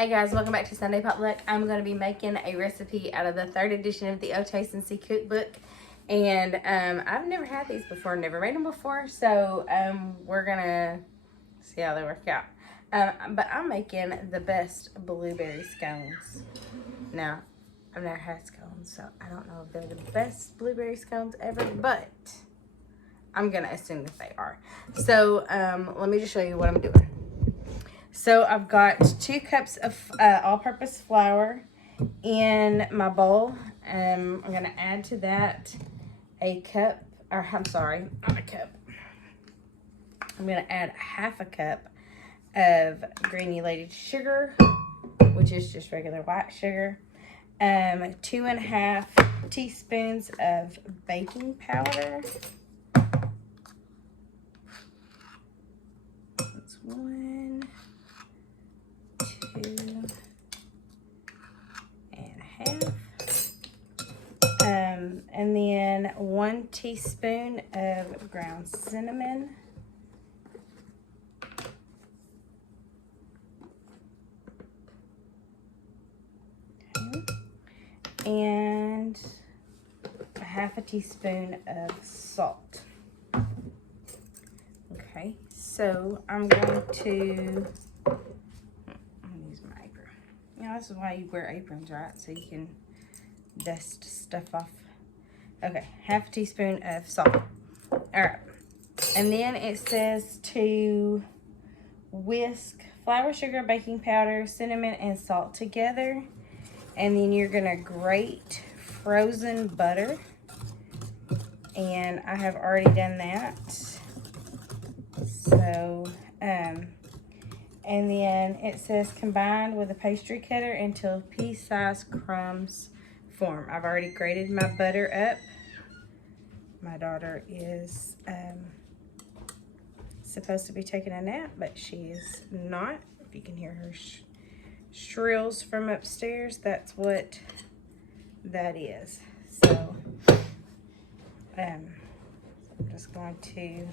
Hey guys, welcome back to Sunday Potluck. I'm going to be making a recipe out of the 3rd edition of the O Taste and See cookbook. And I've never had these before, never made them before. So we're going to see how they work out. But I'm making the best blueberry scones. Now, I've never had scones, so I don't know if they're the best blueberry scones ever, but I'm going to assume that they are. So let me just show you what I'm doing. So I've got 2 cups of all-purpose flour in my bowl. I'm going to add to that a cup, or I'm sorry, not a cup. I'm going to add 1/2 cup of granulated sugar, which is just regular white sugar. 2.5 teaspoons of baking powder. That's 1, 2.5. And then 1 teaspoon of ground cinnamon. Okay. And 1/2 teaspoon of salt. Okay, so I'm going to use my apron. You know, this is why you wear aprons, right? So you can dust stuff off. Okay, 1/2 teaspoon of salt. All right, and then it says to whisk flour, sugar, baking powder, cinnamon, and salt together. And then you're gonna grate frozen butter. And I have already done that. So, and then it says combined with a pastry cutter until pea-sized crumbs form. I've already grated my butter up. My daughter is supposed to be taking a nap, but she is not. If you can hear her shrills from upstairs, that's what that is. So I'm just going to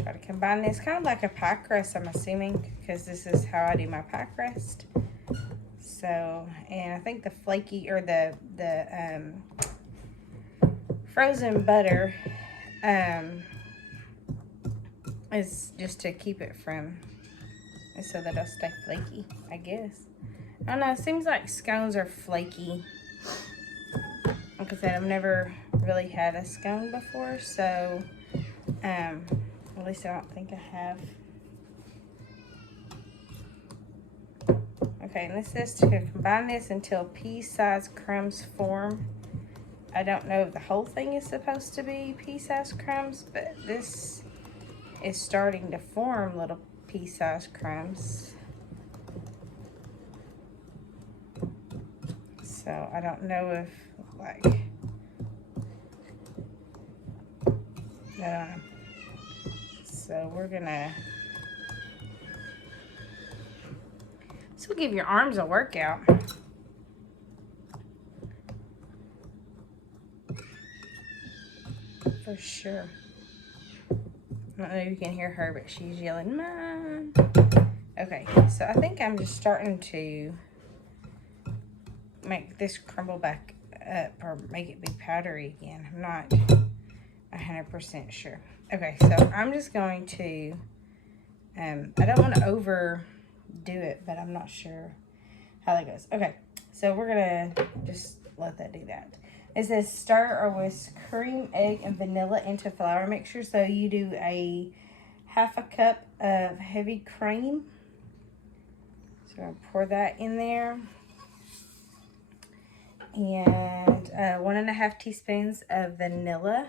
try to combine this, kind of like a pie crust, I'm assuming, because this is how I do my pie crust. So, and I think the flaky, or the frozen butter is just to keep it from, so that it'll stay flaky, I guess. I don't know, it seems like scones are flaky. Like I said, I've never really had a scone before, so at least I don't think I have. Okay, and this says to combine this until pea-sized crumbs form. I don't know if the whole thing is supposed to be pea-sized crumbs, but this is starting to form little pea-sized crumbs. So I don't know if, like, I don't know. So we're gonna, this will give your arms a workout. For sure. I don't know if you can hear her, but she's yelling, "Mom." Okay, so I think I'm just starting to make this crumble back up, or make it be powdery again. I'm not 100% sure. Okay, so I'm just going to, I don't want to overdo it, but I'm not sure how that goes. Okay, so we're gonna just let that do that. It says stir or whisk cream, egg, and vanilla into flour mixture. So you do a 1/2 cup of heavy cream. So I'm gonna pour that in there. And 1.5 teaspoons of vanilla.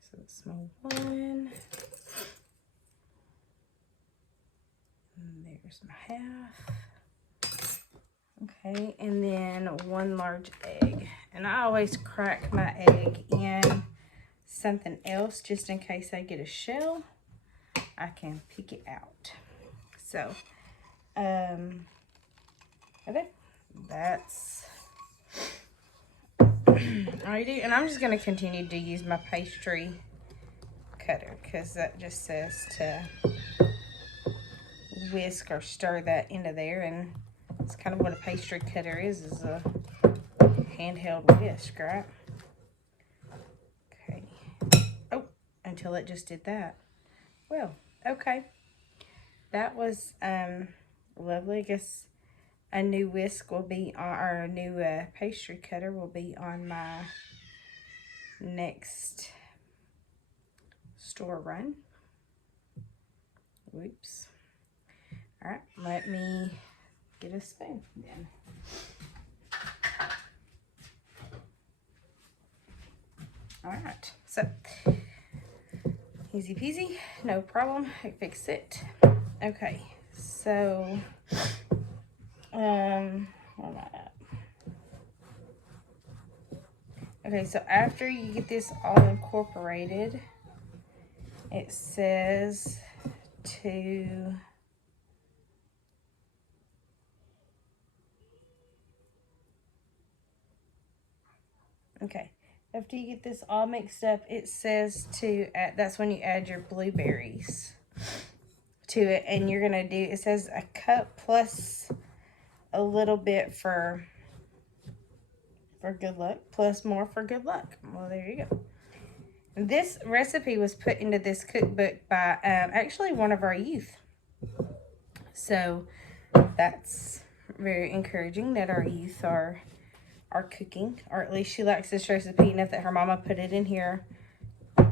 So small one. And there's my 1/2. Okay, and then 1 large egg. And I always crack my egg in something else just in case I get a shell. I can pick it out. So, okay, that's Alrighty, and I'm just going to continue to use my pastry cutter because that just says to whisk or stir that into there, and it's kind of what a pastry cutter is a handheld whisk, right? Okay. Oh, until it just did that. Well, okay. That was lovely. I guess a new whisk will be on, or a new pastry cutter will be on my next store run. Whoops. All right, let me get a spoon then. All right, so easy peasy, no problem. I fixed it. Okay, so where am I at? Okay, so after you get this all incorporated, it says to after you get this all mixed up, it says to add, that's when you add your blueberries to it, and you're gonna do, it says a cup plus a little bit for good luck, plus more for good luck. Well, there you go. This recipe was put into this cookbook by actually one of our youth. So that's very encouraging that our youth are cooking, or at least she likes this recipe enough that her mama put it in here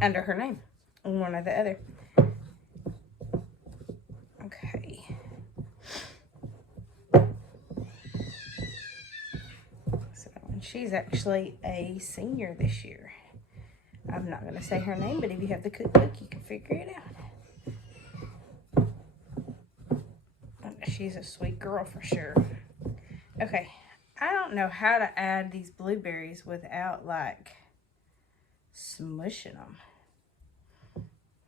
under her name, one or the other. Okay. So she's actually a senior this year. I'm not going to say her name, but if you have the cookbook, you can figure it out. She's a sweet girl for sure. Okay, I don't know how to add these blueberries without, like, smushing them.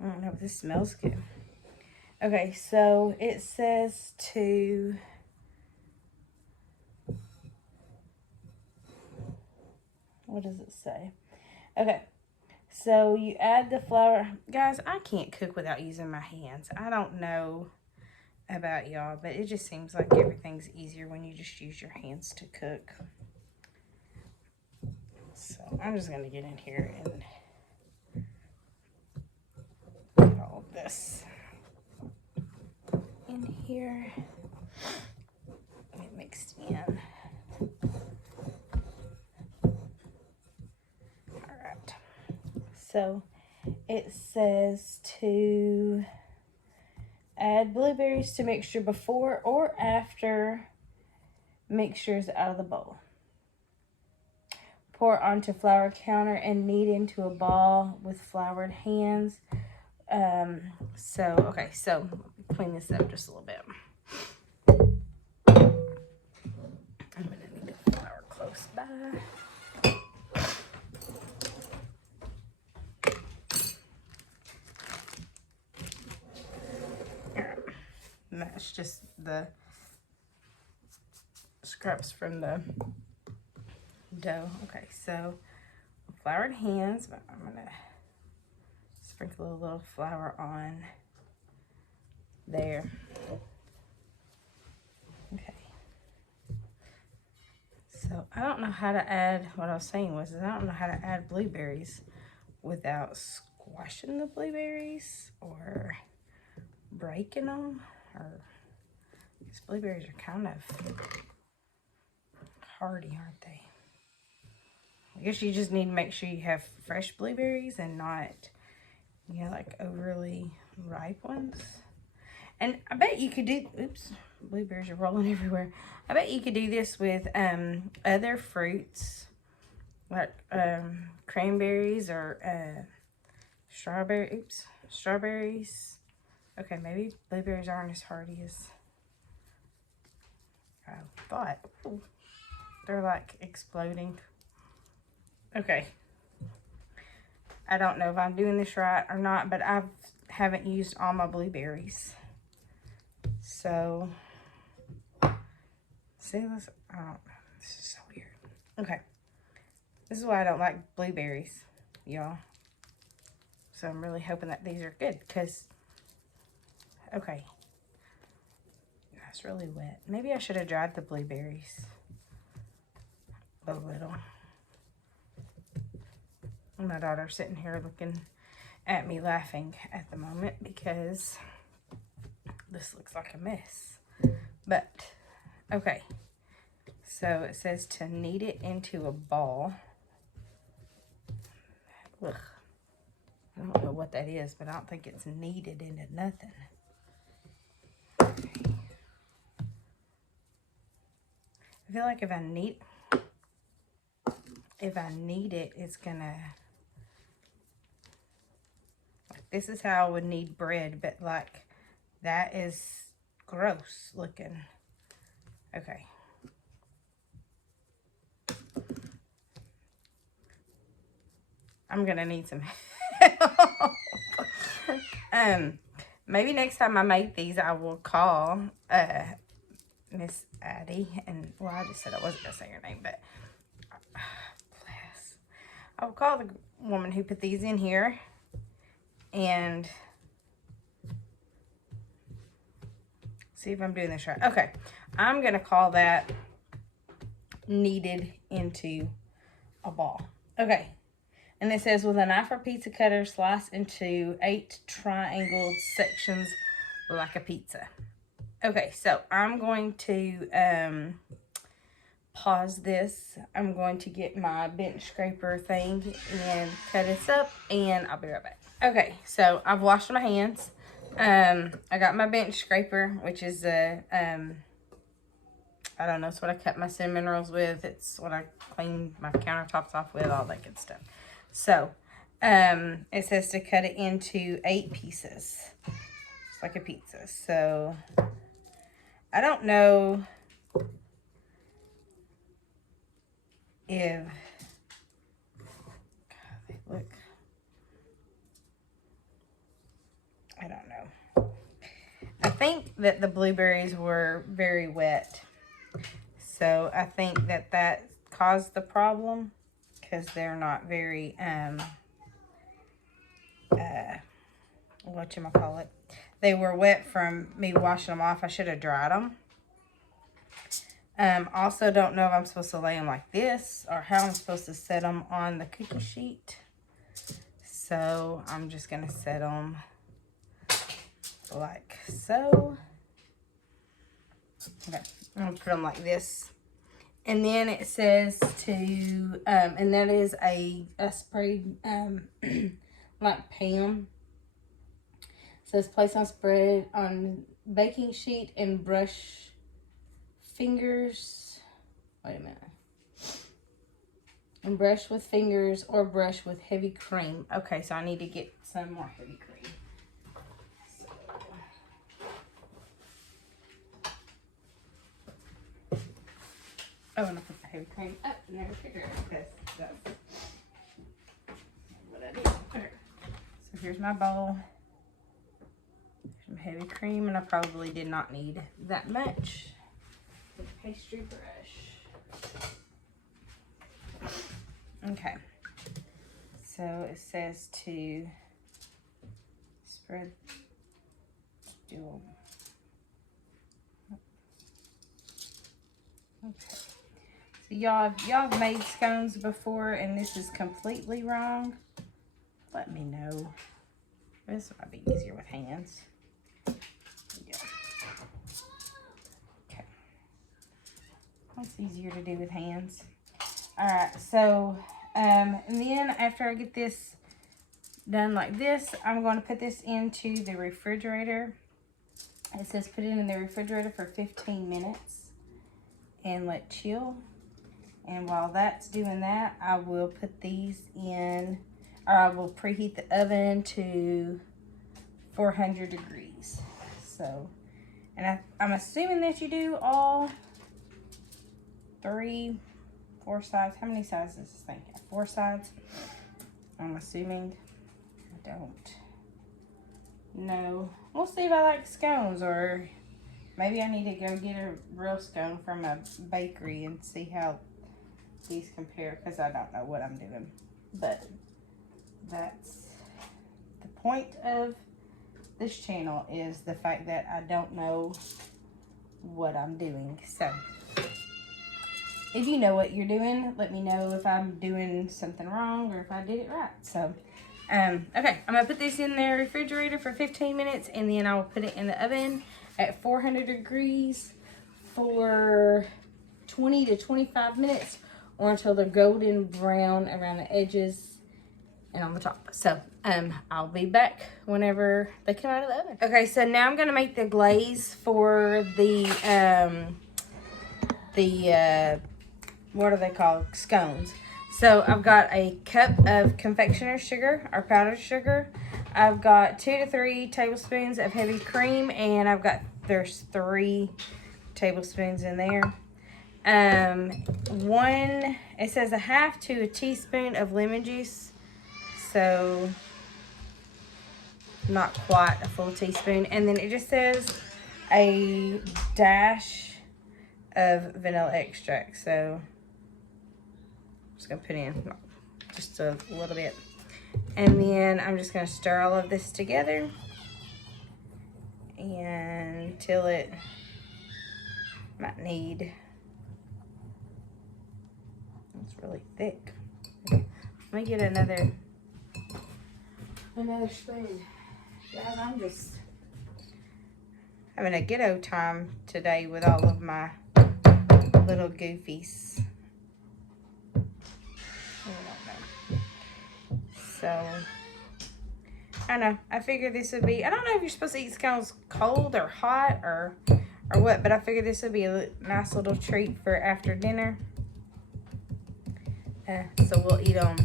I don't know, but this smells good. Okay, so it says to... what does it say? Okay. So you add the flour. Guys, I can't cook without using my hands. I don't know about y'all, but it just seems like everything's easier when you just use your hands to cook. So I'm just going to get in here and get all of this in here. Get mixed in. So it says to add blueberries to mixture before or after mixtures out of the bowl. Pour onto flour counter and knead into a ball with floured hands. Okay, so clean this up just a little bit. I'm gonna need the flour close by. And that's just the scraps from the dough. Okay, so floured hands, but I'm gonna sprinkle a little flour on there. Okay. So I don't know how to add, what I was saying was, I don't know how to add blueberries without squashing the blueberries or breaking them. Or these blueberries are kind of hardy, aren't they? I guess you just need to make sure you have fresh blueberries and not, you know, like overly ripe ones. And I bet you could do, oops, blueberries are rolling everywhere. I bet you could do this with other fruits, like cranberries or strawberries. Okay, maybe blueberries aren't as hardy as I thought. Ooh, they're like exploding. Okay. I don't know if I'm doing this right or not, but I haven't used all my blueberries. So, see this? I don't know. This is so weird. Okay. This is why I don't like blueberries, y'all. So I'm really hoping that these are good, because, okay. That's really wet. Maybe I should have dried the blueberries a little. My daughter's sitting here looking at me laughing at the moment because this looks like a mess. But, okay. So it says to knead it into a ball. Ugh. I don't know what that is, but I don't think it's kneaded into nothing. Okay. I feel like if I knead it, it's gonna, like, this is how I would knead bread, but like, that is gross looking. Okay. I'm gonna need some help. Maybe next time I make these, I will call Miss Addie, and well, I just said I wasn't gonna say her name, but bless. I will call the woman who put these in here, and see if I'm doing this right. Okay, I'm gonna call that kneaded into a ball. Okay. And it says, with a knife or pizza cutter, slice into 8 triangled sections like a pizza. Okay, so I'm going to pause this. I'm going to get my bench scraper thing and cut this up, and I'll be right back. Okay, so I've washed my hands. I got my bench scraper, which is a, I don't know, it's what I cut my cinnamon rolls with. It's what I clean my countertops off with, all that good stuff. So, it says to cut it into 8 pieces. It's like a pizza. So, I don't know if, God, they look, I don't know. I think that the blueberries were very wet. So, I think that that caused the problem, because they're not very, whatchamacallit. They were wet from me washing them off. I should have dried them. Also don't know if I'm supposed to lay them like this, or how I'm supposed to set them on the cookie sheet. So I'm just going to set them like so. Okay, I'm going to put them like this. And then it says to, and that is a sprayed, like Pam. It says place on spread on baking sheet and brush fingers. Wait a minute. And brush with fingers or brush with heavy cream. Okay, so I need to get some more heavy cream. Oh, and I put the heavy cream up in the refrigerator because that's what I did. Okay. So here's my bowl. Some heavy cream, and I probably did not need that much. The pastry brush. Okay. So it says to spread, dual. Okay. So y'all have made scones before and this is completely wrong, let me know. This might be easier with hands. Yeah. Okay. That's easier to do with hands. Alright, so and then after I get this done like this, I'm going to put this into the refrigerator. It says put it in the refrigerator for 15 minutes and let chill. And while that's doing that, I will put these in, or I will preheat the oven to 400 degrees. So, and I'm assuming that you do all 3, 4 sides. How many sides does this thing have? 4 sides? I'm assuming. I don't know. We'll see if I like scones, or maybe I need to go get a real scone from a bakery and see how these compare because I don't know what I'm doing. But that's the point of this channel, is the fact that I don't know what I'm doing. So if you know what you're doing, let me know if I'm doing something wrong or if I did it right. So okay, I'm gonna put this in the refrigerator for 15 minutes, and then I'll put it in the oven at 400 degrees for 20 to 25 minutes, or until they're golden brown around the edges and on the top. So I'll be back whenever they come out of the oven. Okay, so now I'm gonna make the glaze for the what are they called? Scones. So I've got a cup of confectioner sugar, or powdered sugar. I've got 2 to 3 tablespoons of heavy cream, and there's 3 tablespoons in there. It says a half to a teaspoon of lemon juice. So not quite a full teaspoon. And then it just says a dash of vanilla extract. So I'm just gonna put in just a little bit. And then I'm just gonna stir all of this together until it might need, it's really thick. Okay. Let me get another spoon. Guys, I'm just having a ghetto time today with all of my little goofies. So I don't know. I figured this would be, I don't know if you're supposed to eat scones cold or hot or what, but I figured this would be a nice little treat for after dinner. So we'll eat them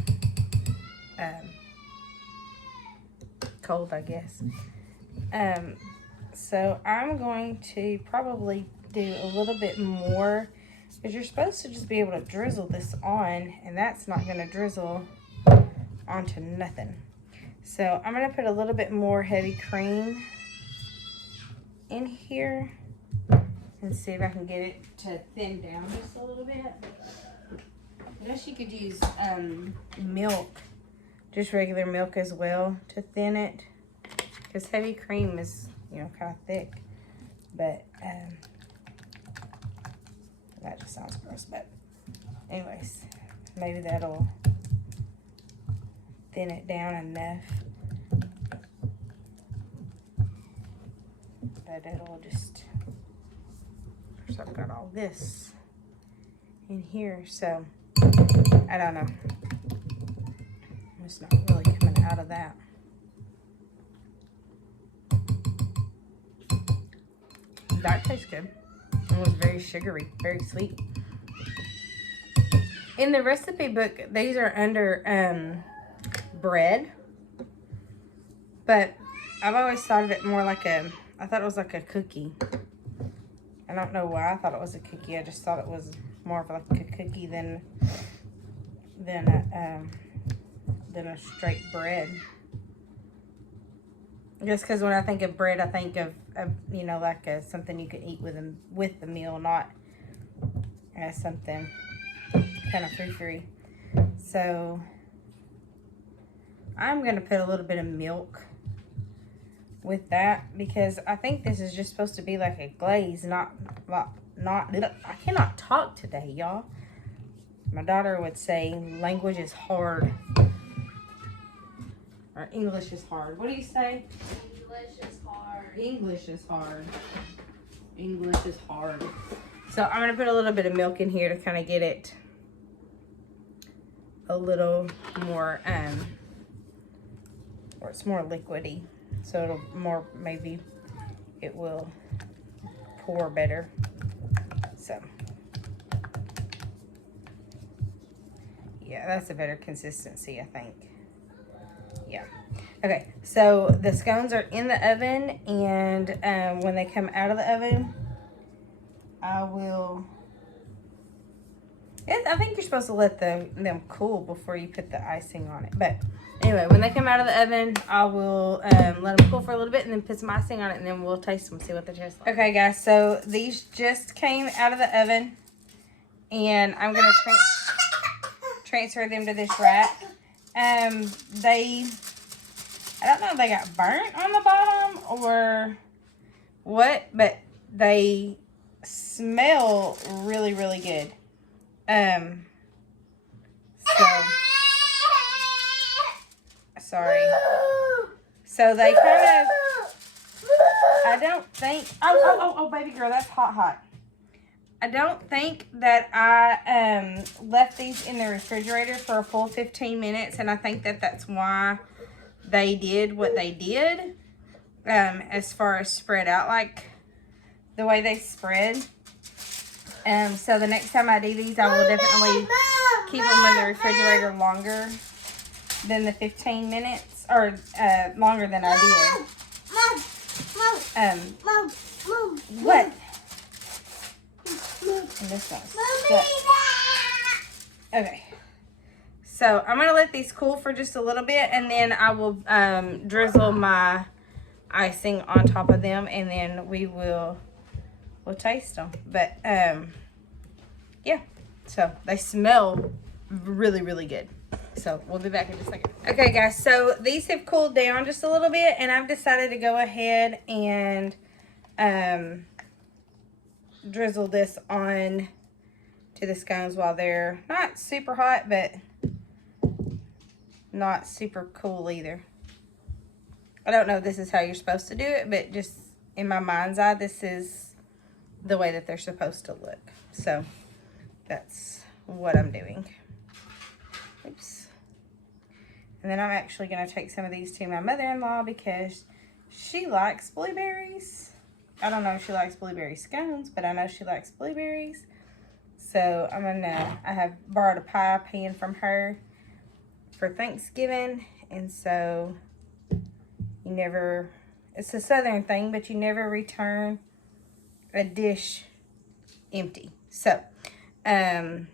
cold, I guess. So I'm going to probably do a little bit more, because you're supposed to just be able to drizzle this on, and that's not going to drizzle onto nothing. So I'm going to put a little bit more heavy cream in here and see if I can get it to thin down just a little bit. I guess you could use milk, just regular milk as well, to thin it, because heavy cream is, you know, kind of thick. But that just sounds gross. But anyways, maybe that'll thin it down enough that it'll just, of course I've got all this in here, so I don't know. It's not really coming out of that. That tastes good. It was very sugary, very sweet. In the recipe book, these are under bread, but I've always thought of it more like I thought it was like a cookie. I don't know why I thought it was a cookie. I just thought it was more of like a cookie than a straight bread. Just because when I think of bread, I think of you know, like something you could eat with the meal, not as something kind of free. So I'm gonna put a little bit of milk with that, because I think this is just supposed to be like a glaze, not. I cannot talk today, y'all. My daughter would say language is hard. Or English is hard. What do you say? English is hard. English is hard. English is hard. So I'm going to put a little bit of milk in here to kind of get it a little more, or it's more liquidy. So it'll more, maybe it will pour better. So yeah, that's a better consistency, I think. Yeah. Okay, so the scones are in the oven, and when they come out of the oven, I think you're supposed to let them cool before you put the icing on it. But anyway, when they come out of the oven, I will let them cool for a little bit and then put some icing on it, and then we'll taste them, see what they taste like. Okay, guys, so these just came out of the oven, and I'm going to transfer them to this rack. I don't know if they got burnt on the bottom or what, but they smell really, really good. Sorry. So they kind of, I don't think, oh, baby girl, that's hot. I don't think that I left these in the refrigerator for a full 15 minutes, and I think that that's why they did what they did, as far as spread out, like the way they spread. So the next time I do these, I will definitely keep them in the refrigerator longer than the 15 minutes, or longer than I did. What? This one's okay. So I'm gonna let these cool for just a little bit, and then I will drizzle my icing on top of them, and then we'll taste them. But yeah, so they smell really, really good. So we'll be back in just a second. Okay, guys, so these have cooled down just a little bit, and I've decided to go ahead and drizzle this on to the scones while they're not super hot, but not super cool either. I don't know if this is how you're supposed to do it, but just in my mind's eye, this is the way that they're supposed to look. So that's what I'm doing. Oops. And then I'm actually going to take some of these to my mother-in-law because she likes blueberries. I don't know if she likes blueberry scones, but I know she likes blueberries. So I have borrowed a pie pan from her for Thanksgiving. And so it's a Southern thing, but you never return a dish empty. So, that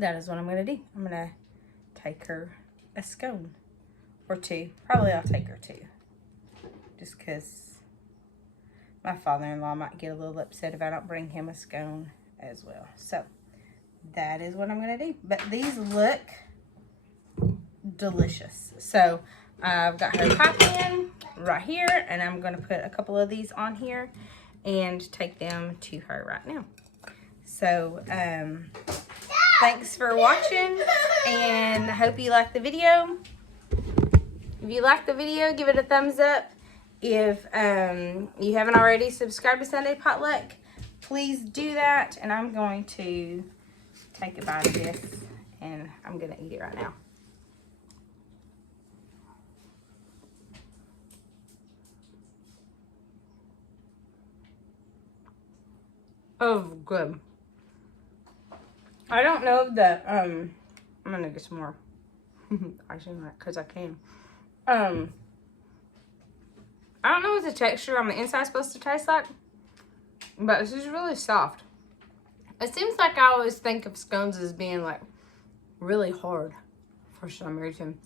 is what I'm going to do. I'm going to take her a scone or two. Probably I'll take her two. Just because my father-in-law might get a little upset if I don't bring him a scone as well. So that is what I'm going to do. But these look delicious. So I've got her pie pan right here, and I'm going to put a couple of these on here and take them to her right now. So thanks for watching, and I hope you liked the video. If you liked the video, give it a thumbs up. If you haven't already subscribed to Sunday Potluck, please do that. And I'm going to take a bite of this, and I'm going to eat it right now. Oh, good. I don't know that, I'm going to get some more icing on that because I can. I don't know what the texture on the inside is supposed to taste like, but this is really soft. It seems like I always think of scones as being like really hard for some reason.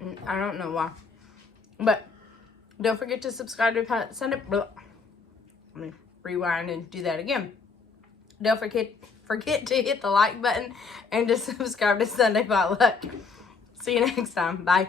And I don't know why. But don't forget to subscribe to Sunday. Let me rewind and do that again. Don't forget to hit the like button and to subscribe to Sunday Potluck. See you next time. Bye.